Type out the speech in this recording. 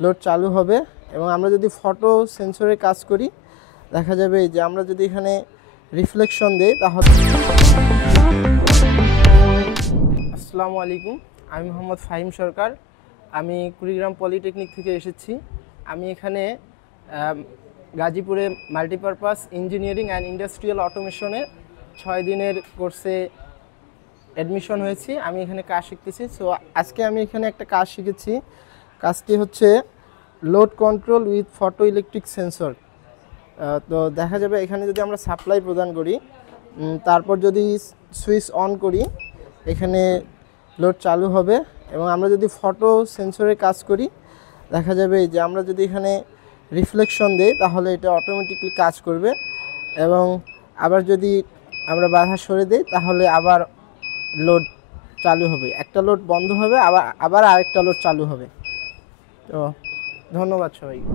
Load চালু হবে এবং আমরা যদি ফটো সেন্সরে কাজ করি দেখা যাবে যে আমরা যদি এখানে রিফ্লেকশন দেই তাহলে। আসসালামু আলাইকুম, আমি মোহাম্মদ ফাহিম সরকার। আমি কুড়িগ্রাম পলিটেকনিক থেকে এসেছি। আমি এখানে গাজীপুরে মাল্টিপারপাস ইঞ্জিনিয়ারিং অ্যান্ড ইন্ডাস্ট্রিয়াল অটোমেশনে 6 দিনের কোর্সে অ্যাডমিশন হয়েছি। আমি এখানে কাজ শিখতেছি। সো আজকে আমি এখানে একটা কাজ শিখেছি। কাজটি হচ্ছে load control with photo electric sensor. তো দেখা যাবে এখানে যদি আমরা সাপ্লাই প্রদান করি, তারপর যদি সুইচ অন করি, এখানে লোড চালু হবে এবং আমরা যদি ফটো সেন্সরে কাজ করি দেখা যাবে যে আমরা যদি এখানে রিফ্লেকশন দেই তাহলে এটা অটোমেটিকলি কাজ করবে এবং আবার যদি আমরা বাধা সরে দিই তাহলে আবার লোড চালু হবে। একটা লোড বন্ধ হবে, আবার আরেকটা লোড চালু হবে। তো ধন্যবাদ সবাইকে।